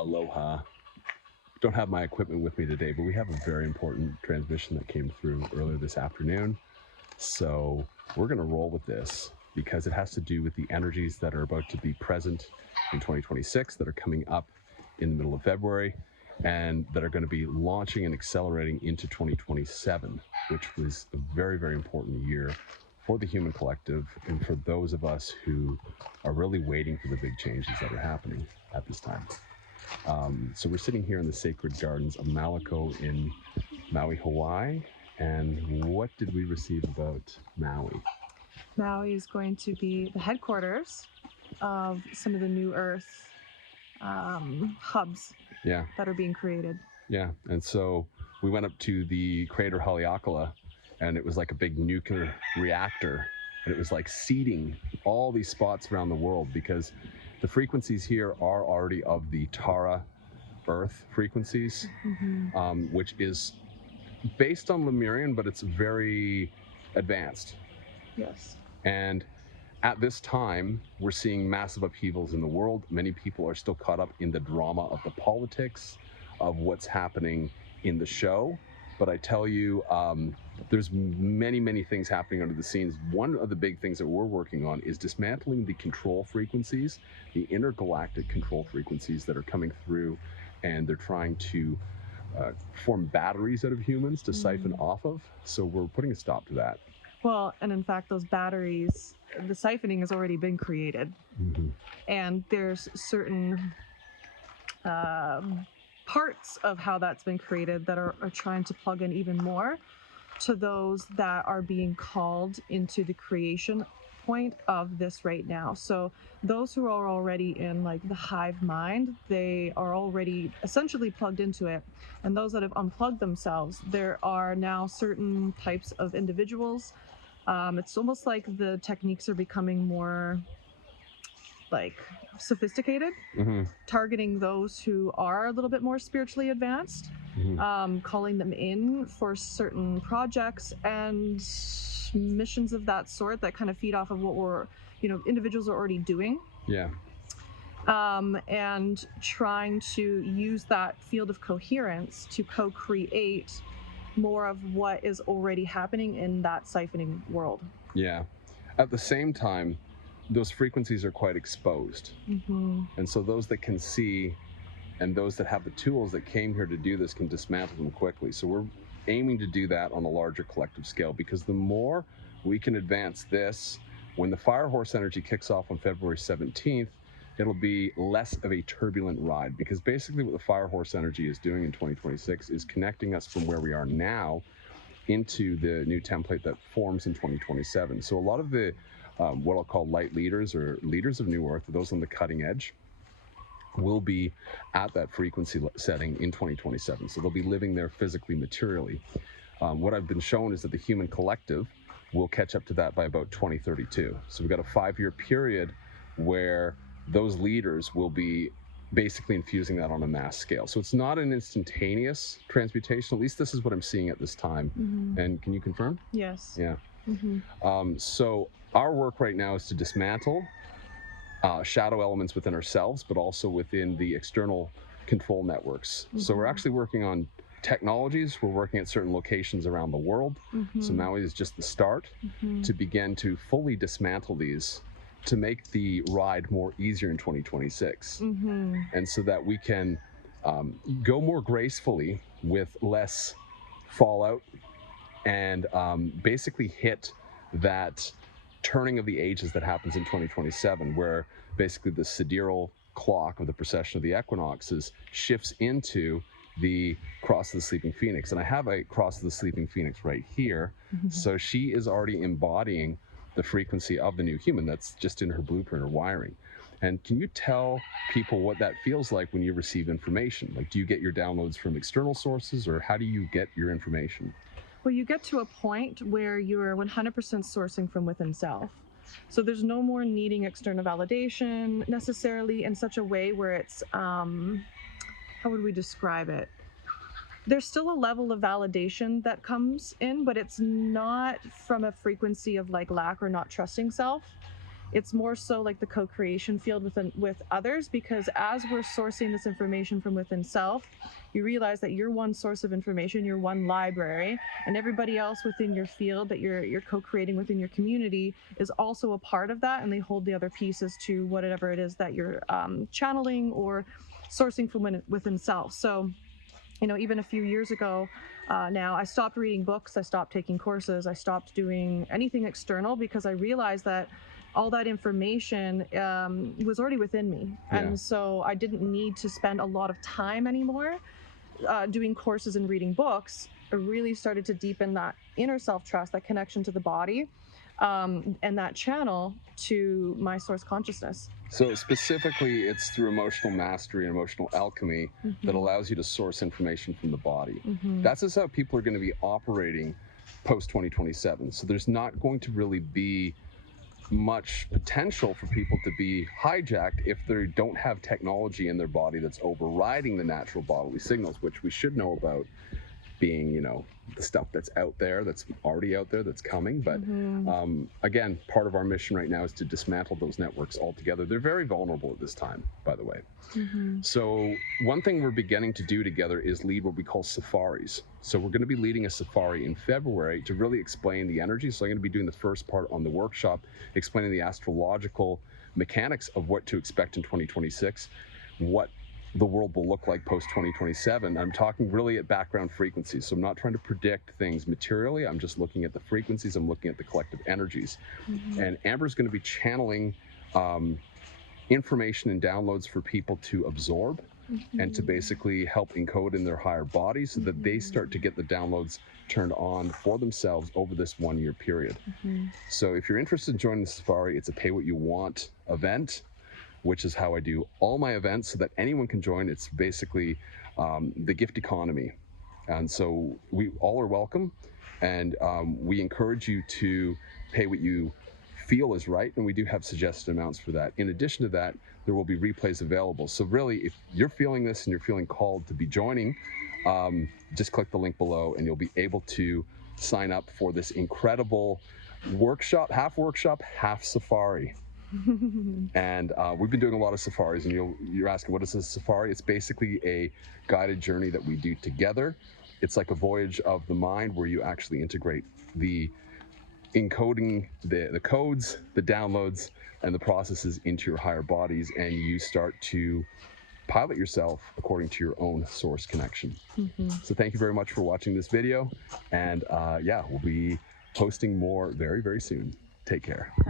Aloha. Don't have my equipment with me today, but we have a very important transmission that came through earlier this afternoon. So we're going to roll with this because it has to do with the energies that are about to be present in 2026 that are coming up in the middle of February and that are going to be launching and accelerating into 2027, which was a very, very important year for the human collective and for those of us who are really waiting for the big changes that are happening at this time. So we're sitting here in the sacred gardens of Malako in Maui, Hawaii. And what did we receive about Maui? Maui is going to be the headquarters of some of the New Earth hubs Yeah, that are being created. yeah. And so we went up to the crater Haleakala, and it was like a big nuclear reactor. And it was like seeding all these spots around the world because the frequencies here are already of the Tara Earth frequencies, which is based on Lemurian, but it's very advanced. Yes. And at this time, we're seeing massive upheavals in the world. Many people are still caught up in the drama of the politics of what's happening in the show. But I tell you, there's many things happening under the scenes. One of the big things that we're working on is dismantling the control frequencies, the intergalactic control frequencies that are coming through, and they're trying to form batteries out of humans to siphon off of. So we're putting a stop to that. Well, and in fact, those batteries, the siphoning has already been created. And there's certain parts of how that's been created that are trying to plug in even more to those that are being called into the creation point of this right now. So those who are already in like the hive mind, they are already essentially plugged into it. And those that have unplugged themselves, there are now certain types of individuals. It's almost like the techniques are becoming more like sophisticated, targeting those who are a little bit more spiritually advanced, calling them in for certain projects and missions of that sort that kind of feed off of what individuals are already doing. Yeah. And trying to use that field of coherence to co-create more of what is already happening in that siphoning world. Yeah. At the same time, those frequencies are quite exposed. And so those that can see and those that have the tools that came here to do this can dismantle them quickly. So we're aiming to do that on a larger collective scale, because the more we can advance this, when the Fire Horse energy kicks off on February 17th, it'll be less of a turbulent ride, because basically what the Fire Horse energy is doing in 2026 is connecting us from where we are now into the new template that forms in 2027. So a lot of the what I'll call light leaders or leaders of New Earth, those on the cutting edge, will be at that frequency setting in 2027. So they'll be living there physically, materially. What I've been shown is that the human collective will catch up to that by about 2032. So we've got a 5-year period where those leaders will be basically infusing that on a mass scale. So it's not an instantaneous transmutation. At least this is what I'm seeing at this time. And can you confirm? Yes. Yeah. So our work right now is to dismantle shadow elements within ourselves, but also within the external control networks. So we're actually working on technologies. We're working at certain locations around the world. So Maui is just the start to begin to fully dismantle these to make the ride more easier in 2026. And so that we can go more gracefully with less fallout and basically hit that turning of the ages that happens in 2027, where basically the sidereal clock of the precession of the equinoxes shifts into the cross of the sleeping phoenix. And I have a cross of the sleeping phoenix right here. So she is already embodying the frequency of the new human. That's just in her blueprint or wiring. And can you tell people what that feels like when you receive information? Like, do you get your downloads from external sources, or how do you get your information? Well, you get to a point where you're 100% sourcing from within self. So there's no more needing external validation necessarily in such a way where it's, how would we describe it? There's still a level of validation that comes in, but it's not from a frequency of like lack or not trusting self. It's more so like the co-creation field with others, because as we're sourcing this information from within self, you realize that you're one source of information, you're one library, and everybody else within your field that you're co-creating within your community is also a part of that, and they hold the other pieces to whatever it is that you're channeling or sourcing from within self. So, you know, even a few years ago now, I stopped reading books, I stopped taking courses, I stopped doing anything external, because I realized that all that information was already within me. Yeah. And so I didn't need to spend a lot of time anymore doing courses and reading books. I really started to deepen that inner self-trust, that connection to the body, and that channel to my source consciousness. So specifically, it's through emotional mastery and emotional alchemy that allows you to source information from the body. That's just how people are going to be operating post 2027. So there's not going to really be much potential for people to be hijacked if they don't have technology in their body that's overriding the natural bodily signals, which we should know about, being, you know, the stuff that's out there, that's already out there, that's coming. But again, part of our mission right now is to dismantle those networks altogether. They're very vulnerable at this time, by the way. So one thing we're beginning to do together is lead what we call safaris. So we're going to be leading a safari in February to really explain the energy. So I'm going to be doing the first part on the workshop, explaining the astrological mechanics of what to expect in 2026, what the world will look like post 2027. I'm talking really at background frequencies. So I'm not trying to predict things materially. I'm just looking at the frequencies. I'm looking at the collective energies. And Amber's going to be channeling information and downloads for people to absorb and to basically help encode in their higher bodies so that they start to get the downloads turned on for themselves over this 1 year period. So if you're interested in joining the safari, it's a pay what you want event, which is how I do all my events so that anyone can join. It's basically the gift economy. And so we all are welcome, and we encourage you to pay what you feel is right, and we do have suggested amounts for that. In addition to that, there will be replays available. So really, if you're feeling this and you're feeling called to be joining, just click the link below and you'll be able to sign up for this incredible workshop, half safari. And we've been doing a lot of safaris, and you're asking, what is a safari? It's basically a guided journey that we do together. It's like a voyage of the mind where you actually integrate the encoding, the codes, the downloads, and the processes into your higher bodies, and you start to pilot yourself according to your own source connection. So thank you very much for watching this video, and yeah, we'll be posting more very, very soon. Take care.